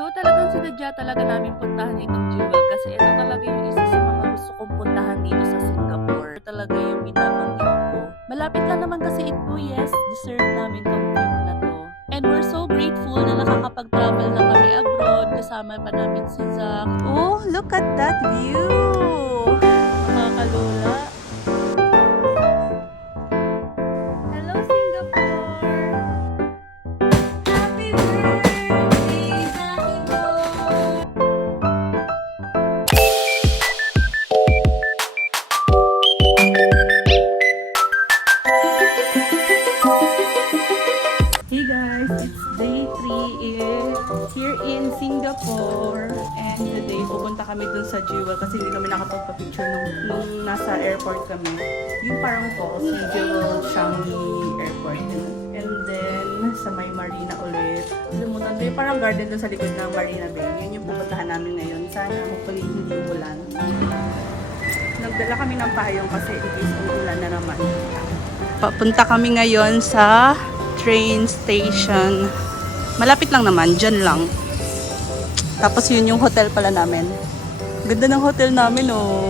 So talagang sinadya talaga namin puntahan itong Jewel kasi ito talaga yung isa sa mga gusto kong puntahan dito sa Singapore. Ito talaga yung binabanggit ko. Malapit lang naman kasi ito, yes, deserve namin tong trip na to. And we're so grateful na nakakapag-travel na kami abroad kasama pa namin si Zach. Oh, look at that view! Nakakalula. Hello, Singapore! Happy birthday, Zakibo! Hey guys, it's day 3 here in Singapore. And today, pupunta kami dun sa Jewel kasi hindi kami nakapagpa-picture nung nasa airport kami. Yung parang falls, si Jewel Changi Airport. And then, sa may marina ulit. Lumutan ko yung parang garden dun sa likod ng Marina Bay. Yun yung pupuntahan namin ngayon. Sana, hopefully, hindi umulan. Nagdala kami ng payong kasi in case umulan na naman. Papunta kami ngayon sa train station. Malapit lang naman, dyan lang. Tapos yun yung hotel pala namin. Ganda ng hotel namin, oh.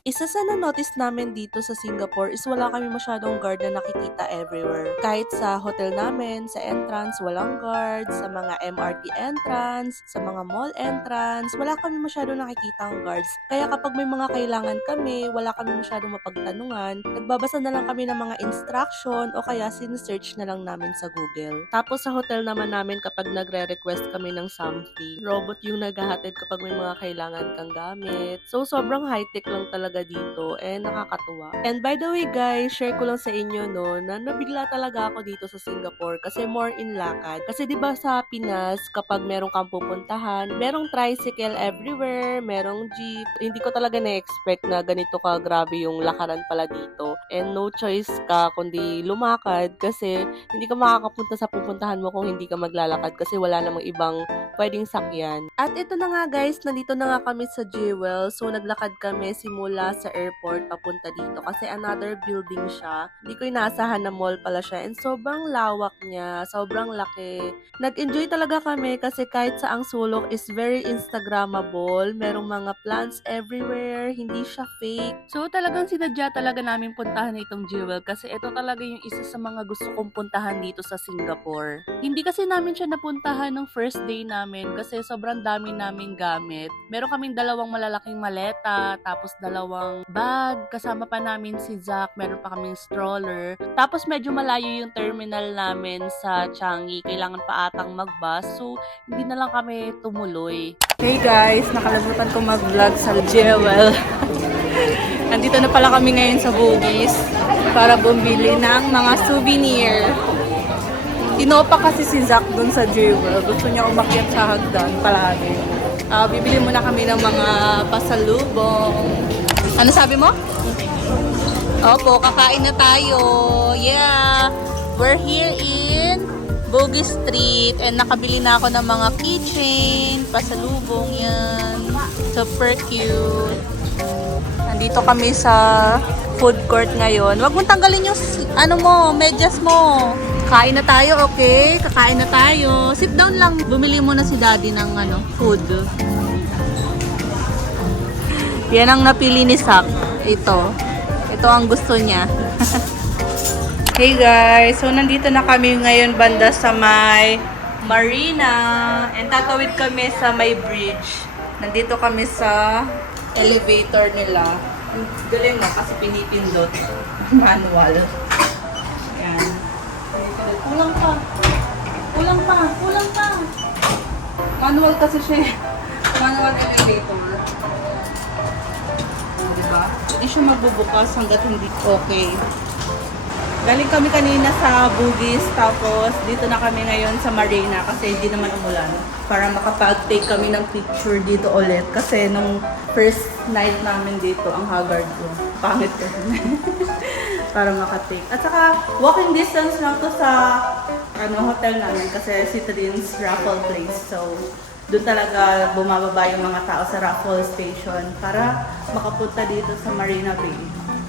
Isa sa na-notice namin dito sa Singapore is wala kami masyadong guard na nakikita everywhere. Kahit sa hotel namin, sa entrance, walang guard. Sa mga MRT entrance, sa mga mall entrance, wala kami masyadong nakikita ang guards. Kaya kapag may mga kailangan kami, wala kami masyadong mapagtanungan, nagbabasa na lang kami ng mga instruction o kaya sin-search na lang namin sa Google. Tapos sa hotel naman namin kapag nagre-request kami ng something, robot yung naghahatid kapag may mga kailangan kang gamit. So sobrang high-tech lang talaga dito and nakakatuwa. And by the way guys, share ko lang sa inyo no, na nabigla talaga ako dito sa Singapore kasi more in lakad. Kasi 'di ba sa Pinas, kapag merong kang pupuntahan, merong tricycle everywhere, merong jeep. Hindi ko talaga na-expect na ganito ka grabe yung lakaran pala dito. And no choice ka kundi lumakad kasi hindi ka makakapunta sa pupuntahan mo kung hindi ka maglalakad kasi wala namang ibang pwedeng sakyan. At ito na nga guys, nandito na nga kami sa Jewel. So naglakad kami simula sa airport papunta dito kasi another building siya. Hindi ko inaasahan na mall pala siya and sobrang lawak niya, sobrang laki. Nag-enjoy talaga kami kasi kahit sa ang sulok is very Instagrammable. Merong mga plants everywhere, hindi siya fake. So talagang sinadya talaga namin puntahan itong Jewel kasi ito talaga yung isa sa mga gusto kong puntahan dito sa Singapore. Hindi kasi namin siya napuntahan ng first day namin kasi sobrang dami naming gamit. Meron kaming dalawang malalaking maleta, tapos dalawang bag, kasama pa namin si Zach, meron pa kaming stroller. Tapos medyo malayo yung terminal namin sa Changi, kailangan pa atang mag-bus, so hindi na lang kami tumuloy. Hey guys, nakalimutan ko mag-vlog sa Jewel. Nandito na pala kami ngayon sa Bugis para bumili ng mga souvenir. Tinopa kasi si Zach dun sa Jewel. Gusto niya umakyat sa hagdan palagi. Bibili muna kami ng mga pasalubong. Ano sabi mo? Opo, kakain na tayo. Yeah! We're here in Bugis Street and nakabili na ako ng mga keychain, pasalubong yan. Super cute. Nandito kami sa food court ngayon. Huwag mong tanggalin yung medyas mo. Kain na tayo, okay? Kakain na tayo. Sit down lang. Bumili muna si daddy ng food. Yan ang napili ni Sak. Ito. Ito ang gusto niya. Hey guys, so nandito na kami ngayon banda sa may marina. And tatawid kami sa may bridge. Nandito kami sa elevator nila. Galing mo kasi pinipindot. Manual. Yan. Kulang pa. Kulang pa. Kulang pa. Manual kasi siya. Manual elevator. Diba? Hindi siya magbubukas hanggat hindi okay. Galing kami kanina sa Bugis, tapos dito na kami ngayon sa Marina kasi hindi naman umulan. Para makapag-take kami ng picture dito ulit kasi nung first night namin dito, ang haggard ko. Pangit ko. Para makatake. At saka, walking distance lang to sa hotel namin kasi Citadines Raffles Place. So, doon talaga bumababa yung mga tao sa Raffles Station para makapunta dito sa Marina Bay.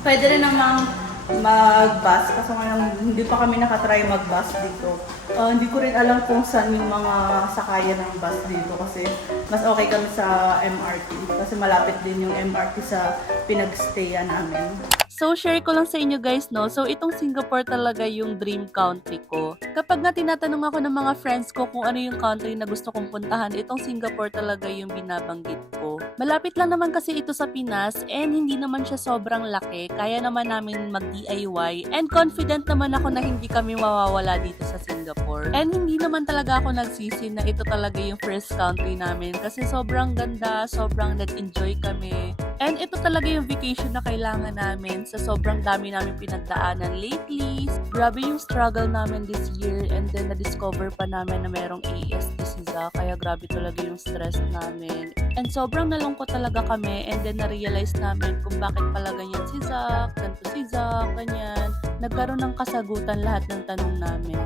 Pwede rin namang mag-bus. Kasi ngayon, hindi pa kami nakatry mag-bus dito. Hindi ko rin alam kung saan yung mga sakayan ng bus dito kasi mas okay kami sa MRT. Kasi malapit din yung MRT sa pinag-stayan namin. So, share ko lang sa inyo guys, no? So, itong Singapore talaga yung dream country ko. Kapag nga tinatanong ako ng mga friends ko kung ano yung country na gusto kong puntahan, itong Singapore talaga yung binabanggit ko. Malapit lang naman kasi ito sa Pinas and hindi naman siya sobrang laki. Kaya naman namin mag-DIY and confident naman ako na hindi kami mawawala dito sa Singapore. And hindi naman talaga ako nagsisi na ito talaga yung first country namin kasi sobrang ganda, sobrang nag-enjoy kami. And ito talaga yung vacation na kailangan namin sa sobrang dami namin pinagdaanan lately. Grabe yung struggle namin this year and then na-discover pa namin na merong ASD si Zach. Kaya grabe talaga yung stress namin. And sobrang nalungkot talaga kami and then na-realize namin kung bakit pala ganyan si Zach, ganito si Zach, ganyan. Nagkaroon ng kasagutan lahat ng tanong namin.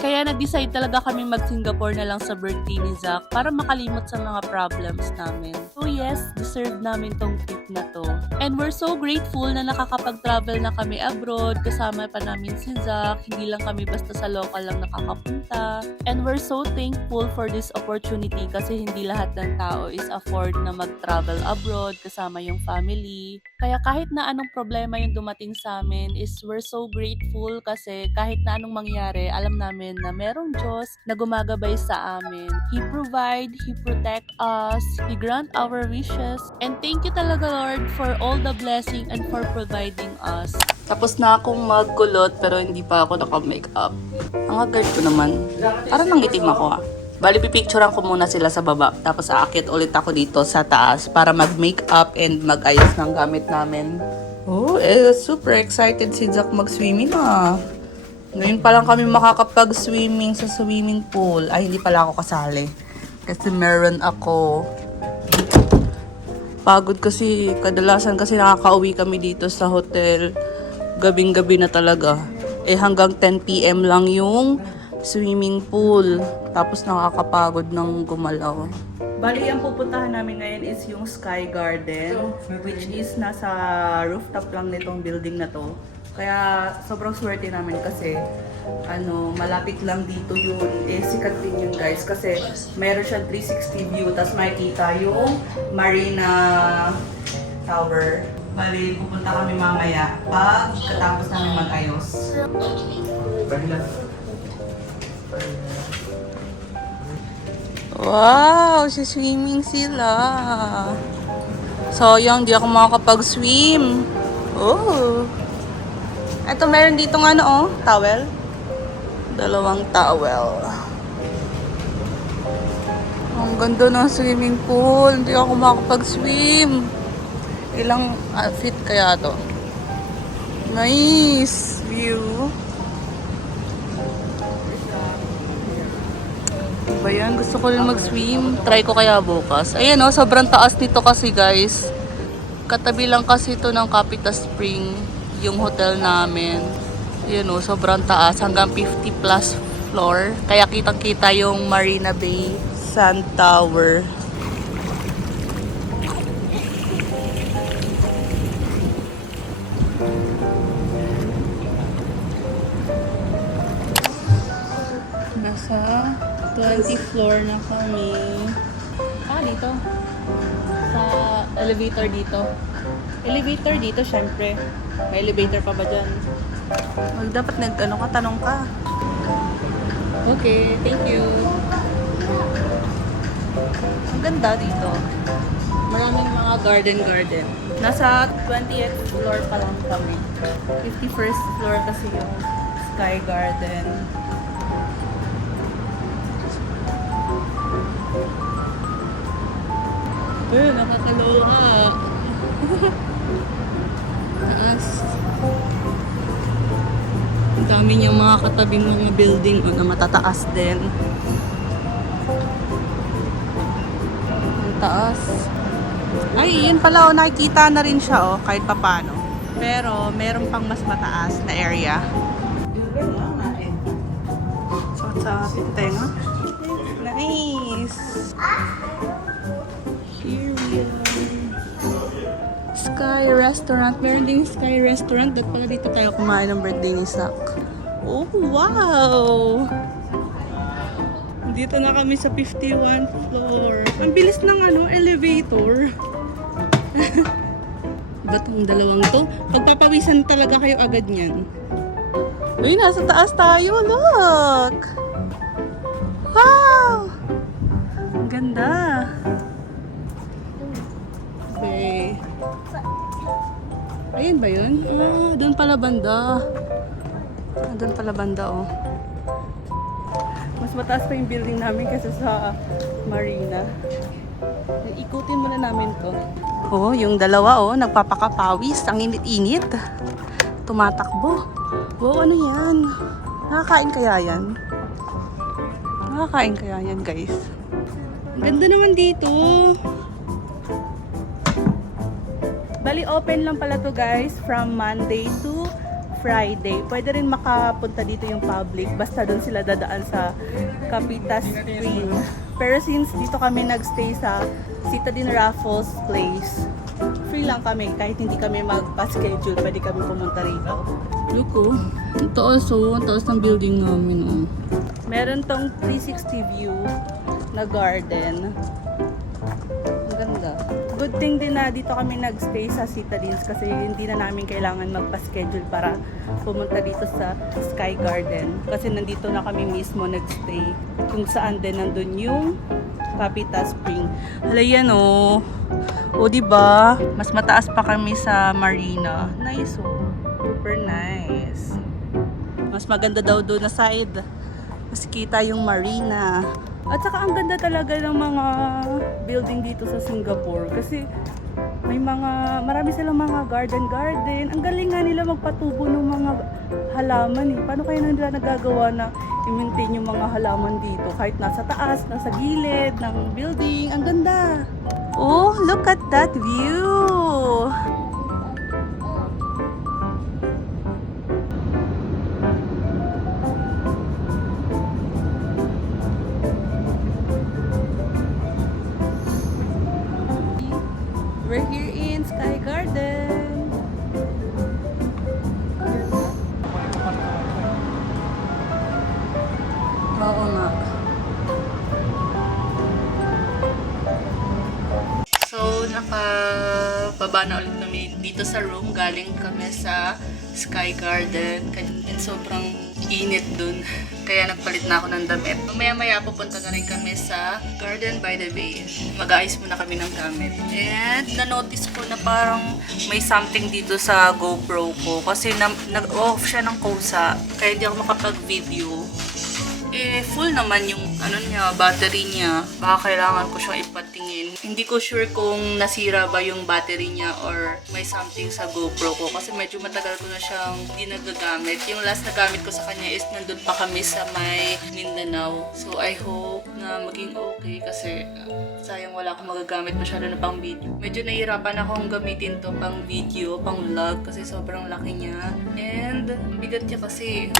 Kaya nag-decide talaga kami mag-Singapore na lang sa birthday ni Zach para makalimot sa mga problems namin. So yes, deserve namin tong trip na to. And we're so grateful na nakakapag-travel na kami abroad, kasama pa namin si Zach, hindi lang kami basta sa local lang nakakapunta. And we're so thankful for this opportunity kasi hindi lahat ng tao is afford na mag-travel abroad kasama yung family. Kaya kahit na anong problema yung dumating sa amin is we're so grateful kasi kahit na anong mangyari, alam namin na merong Diyos na gumagabay sa amin. He provide, He protect us, He grant our wishes, and thank you talaga Lord for all the blessing and for providing us. Tapos na akong magkulot pero hindi pa ako naka-makeup. Ang agad ko naman. Parang nangitim ako ah. Bali, pipicturean ko muna sila sa baba. Tapos aakit ulit ako dito sa taas para mag-makeup and mag-ayos ng gamit namin. Oh, super excited si Zach mag-swimming ah. Ngayon pa lang kami makakapag-swimming sa swimming pool. Ay, hindi pala ako kasali. Kasi meron ako. Pagod kasi, kadalasan kasi nakaka-uwi kami dito sa hotel. Gabing-gabi na talaga. Hanggang 10 PM lang yung swimming pool. Tapos nakakapagod ng gumalaw. Bali, ang pupuntahan namin ngayon is yung Sky Garden, which is nasa rooftop lang nitong building na to. Kaya sobrang swerte namin kasi malapit lang dito yun. Sikat din yun guys kasi meron siyang 360 view tapos makikita yung Marina Tower. Bali, pupunta kami mamaya pag katapos namin mag-ayos. Wow! Swimming sila. Sayang, di ako makakapag-swim. Oh! Ito, meron ditong towel. 2 towel. Ang ganda ng swimming pool. Hindi ako makakapag-swim. Ilang feet kaya to? Nice view. Ba yan? Gusto ko rin mag-swim. Try ko kaya bukas. Ayan sobrang taas nito kasi guys. Katabi lang kasi ito ng Capita Spring, yung hotel namin. Ayan sobrang taas. Hanggang 50 plus floor. Kaya kitang-kita yung Marina Bay Sand Tower. Nasa 20 floor na kami. Dito. Sa elevator dito. Elevator dito, syempre. May elevator pa ba dyan? Dapat tanong ka. Okay, thank you. Ang ganda dito. Maraming mga garden. Nasa 20th floor pa lang kami. 51st floor kasi yung Sky Garden. Nakakaloka. Taas. Ang dami niyang mga katabing mga building na matataas din. Ang taas. Ay, yun pala nakikita na rin siya kahit papano. Pero meron pang mas mataas na area. So, sa tenga. Nice. Here we are. Sky restaurant. Meron ding Sky Restaurant. At pala dito tayo kumain ng birthday ni Sak. Oh, wow! Dito na kami sa 51st floor. Ang bilis ng elevator. Ba't ang dalawang to? Pagpapawisan talaga kayo agad niyan. Uy, nasa taas tayo. Look! Wow! Ang ganda. Okay. Ayun ba yun? Ah, doon pala banda. Ah, doon pala banda, oh. Mas mataas pa yung building namin kaysa sa Marina. Ikutin muna namin to. Oh, yung dalawa, oh, nagpapakapawis. Ang init-init. Tumatakbo. Wow, ano yan? Nakakain kaya yan? Nakakain kaya yan, guys? Ang ganda naman dito. Bali, open lang pala to, guys, from Monday to Friday. Pwede rin makapunta dito yung public. Basta doon sila dadaan sa Capitas Spring. Pero since dito kami nagstay sa Citadine Raffles Place, free lang kami. Kahit hindi kami magpa-schedule, pwede kami pumunta rito. Look, oh. Ang taas, oh. Ang taas ng building namin, oh. Meron tong 360 view na garden. Ang ganda. Good thing din na dito kami nagstay sa Citadines kasi hindi na namin kailangan magpa-schedule para pumunta dito sa Sky Garden. Kasi nandito na kami mismo nagstay. Kung saan din nandun yung Capitas Spring. Hala yan, oh. O, diba? Mas mataas pa kami sa Marina. Nice, oh. Super nice. Mas maganda daw doon na side. Mas kita yung Marina. At saka ang ganda talaga ng mga building dito sa Singapore. Kasi marami silang mga garden. Ang galing nga nila magpatubo ng mga halaman eh. Paano kaya nila nagagawa na i-maintain yung mga halaman dito? Kahit nasa taas, nasa gilid ng building. Ang ganda! Oh, look at that view! We're here in Sky Garden. Oo nga. So, nakababa na ulit kami dito sa room. Galing kami sa Sky Garden. And sobrang init dun. Kaya nagpalit na ako ng damit. Maya-maya pupunta na rin kami sa Garden by the Bay. Mag-aayos muna kami ng gamit. And na-notice ko na parang may something dito sa GoPro ko. Kasi nag-off siya ng kusa. Kaya hindi ako makapag-video. Full naman yung battery niya. Baka kailangan ko siyang ipatingin. Hindi ko sure kung nasira ba yung battery niya or may something sa GoPro ko. Kasi medyo matagal ko na siyang hindi nagagamit. Yung last na gamit ko sa kanya is nandun pa kami sa may Mindanao. So I hope na maging okay kasi sayang wala akong magagamit masyado na pang video. Medyo nahihirapan akong gamitin to pang video, pang vlog kasi sobrang laki niya. And bigat niya kasi.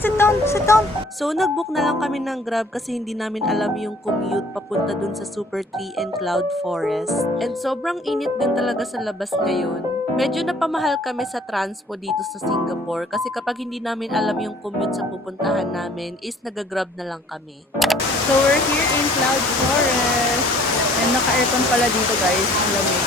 Sit down. So, nag-book na lang kami ng Grab kasi hindi namin alam yung commute papunta dun sa Super Tree and Cloud Forest. And sobrang init din talaga sa labas ngayon. Medyo napamahal kami sa transpo dito sa Singapore kasi kapag hindi namin alam yung commute sa pupuntahan namin is nag-grab na lang kami. So, we're here in Cloud Forest. And naka-aircon pala dito, guys. Ang lamig.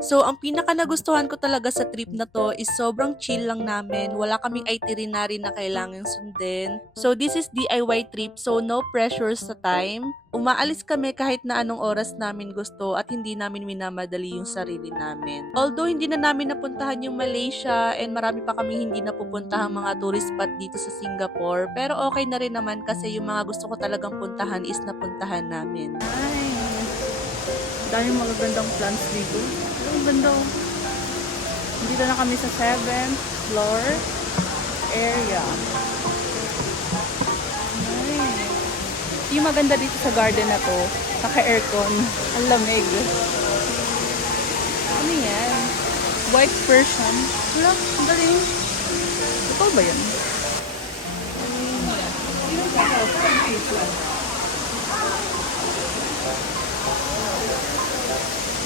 So, ang pinaka nagustuhan ko talaga sa trip na to is sobrang chill lang namin. Wala kaming itinerary na kailangan sundin. So, this is DIY trip. So, no pressure sa time. Umaalis kami kahit na anong oras namin gusto at hindi namin minamadali yung sarili namin. Although, hindi na namin napuntahan yung Malaysia and marami pa kami hindi napupuntahang mga tourist spot dito sa Singapore. Pero okay na rin naman kasi yung mga gusto ko talagang puntahan is napuntahan namin. Dahil magagandang plants dito. Ang ganda. Dito na kami sa 7th floor area. Nice. Yung maganda dito sa garden na to, naka-aircon. Ang lamig. Ano yan? White Persian. Wala, ang galing. Ito ba yan?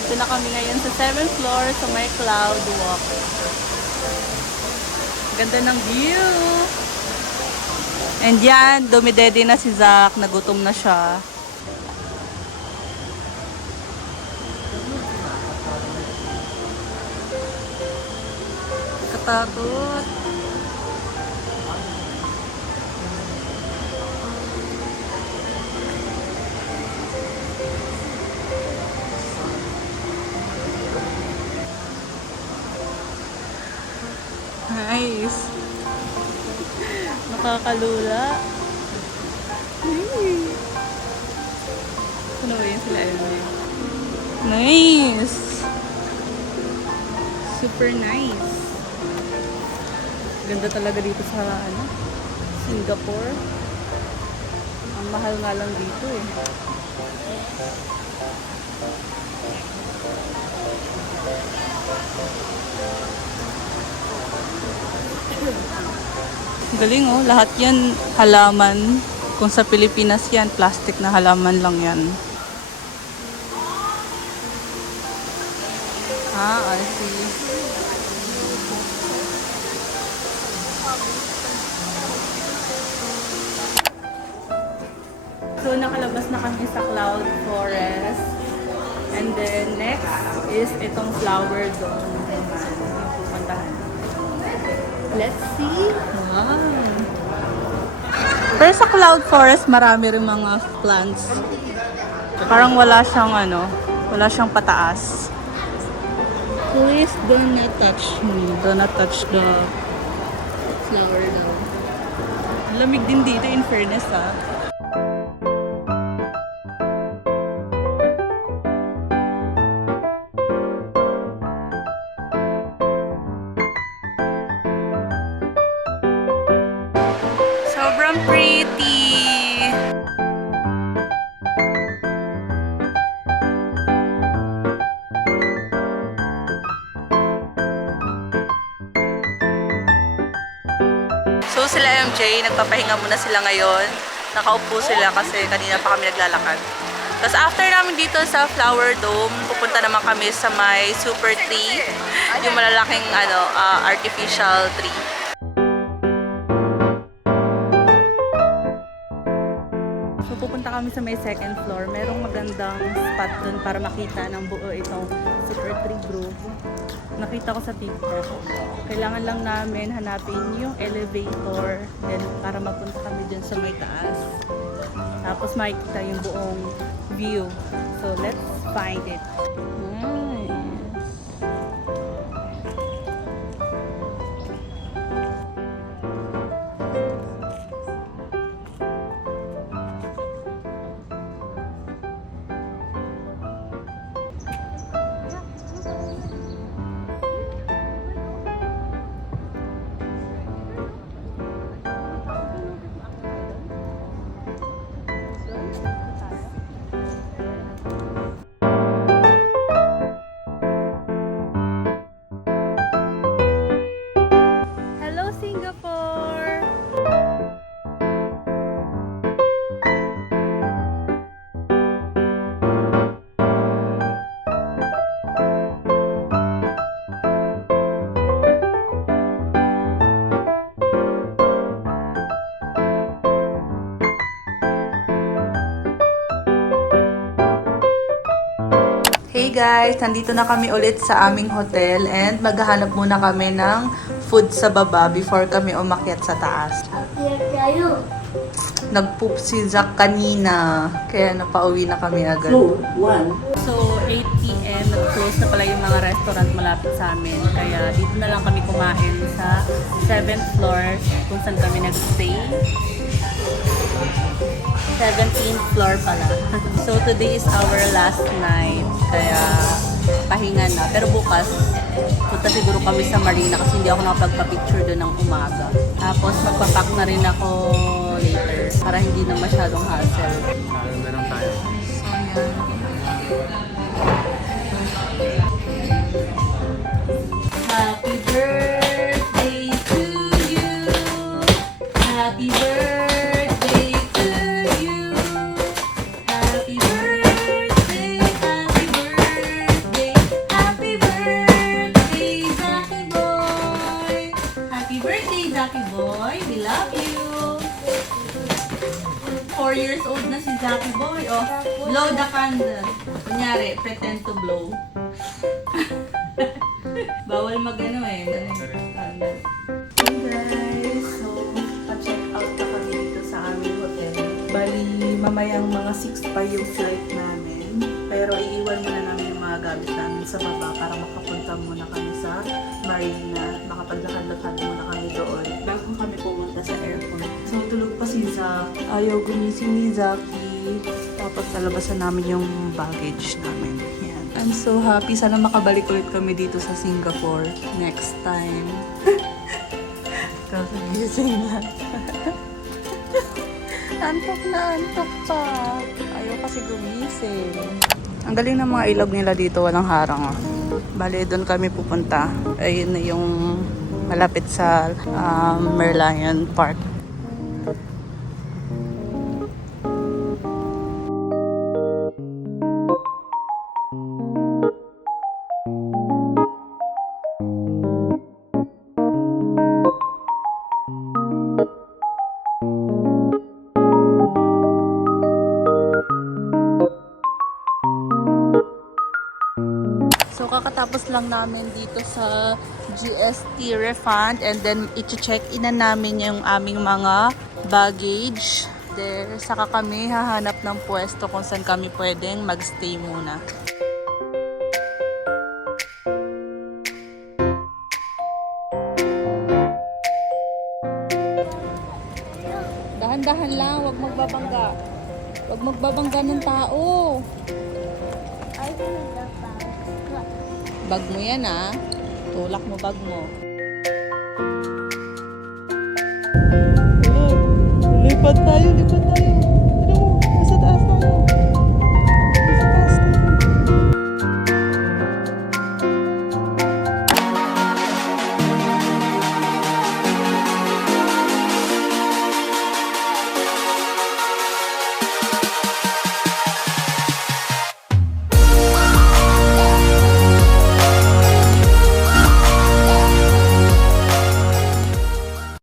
Dito na kami ngayon sa 7th floor sa may cloud walk. Ganda ng view! And yan, dumidede na si Zach. Nagutom na siya. Katakot. Nice. Nakakalula. Ano ba yun sila Emily? Nice. Super nice. Ganda talaga dito sa Singapore. Ang mahal nga lang dito eh. Galing oh, lahat yan halaman. Kung sa Pilipinas yan, plastic na halaman lang yan. I see. So, nakalabas na kami sa Cloud Forest. And then, next is itong flower dome. Pupuntahan. Let's see. Wow. Pero sa Cloud Forest, marami rin mga plants. Parang wala siyang pataas. Please do not touch me. Do not touch the flower dome. Lamig din dito in fairness ha. Sobrang pretty! So sila MJ, nagpapahinga muna sila ngayon. Nakaupo sila kasi kanina pa kami naglalakad. Tapos after namin dito sa Flower Dome, pupunta naman kami sa may super tree. Yung malalaking artificial tree. So pupunta kami sa may 2nd floor. Merong magandang spot dun para makita ng buo itong super tree grove. Nakita ko sa TikTok. Kailangan lang namin hanapin yung elevator then para mapunta kami dyan sa may taas. Tapos makikita yung buong view. So let's find it. Nice. Hey guys, nandito na kami ulit sa aming hotel and maghahanap muna kami ng food sa baba before kami umakyat sa taas. Nag-poop si Zach kanina, kaya napauwi na kami agad. So, 8 p.m. nag-close na pala yung mga restaurant malapit sa amin. Kaya dito na lang kami kumain sa 7th floor kung saan kami nag-stay. 17th floor pala. So, today is our last night. Kaya, pahinga na. Pero bukas, punta siguro kami sa Marina kasi hindi ako nakapagpa-picture doon ng umaga. Tapos, magpapack na rin ako later para hindi na masyadong hassle. Meron tayo. So, yan. Happy birthday to you. Happy birthday to you. Happy birthday, happy birthday stand. Kunyari, pretend to blow. Bawal magano eh. Stand. Hey guys, so pa-check out na kami dito sa aming hotel. Bali, mamayang mga 6 pa yung flight namin. Pero iiwan muna namin yung mga gamit namin sa baba para makapunta muna kami sa marina. Makapaglakad-lakad muna kami doon bago kami pumunta sa airport. So tulog pa si Zack. Ayaw gumising ni Zaki. Tapos nalabasan namin yung baggage namin. Yan. I'm so happy. Sana makabalik ulit kami dito sa Singapore next time. Kasi gising na. Antok pa. Ayaw kasi gumising. Ang galing ng mga ilog nila dito, walang harang. Oh. Bali, doon kami pupunta. Ayun na yung malapit sa Merlion Park. So, kakatapos lang namin dito sa GST refund and then i-check in na namin yung aming mga baggage. There, saka kami hahanap ng pwesto kung saan kami pwedeng magstay muna. Dahan-dahan lang, wag magbabangga. Wag magbabangga ng tao. Bag mo yan ah. Tulak mo bag mo. Lipat tayo.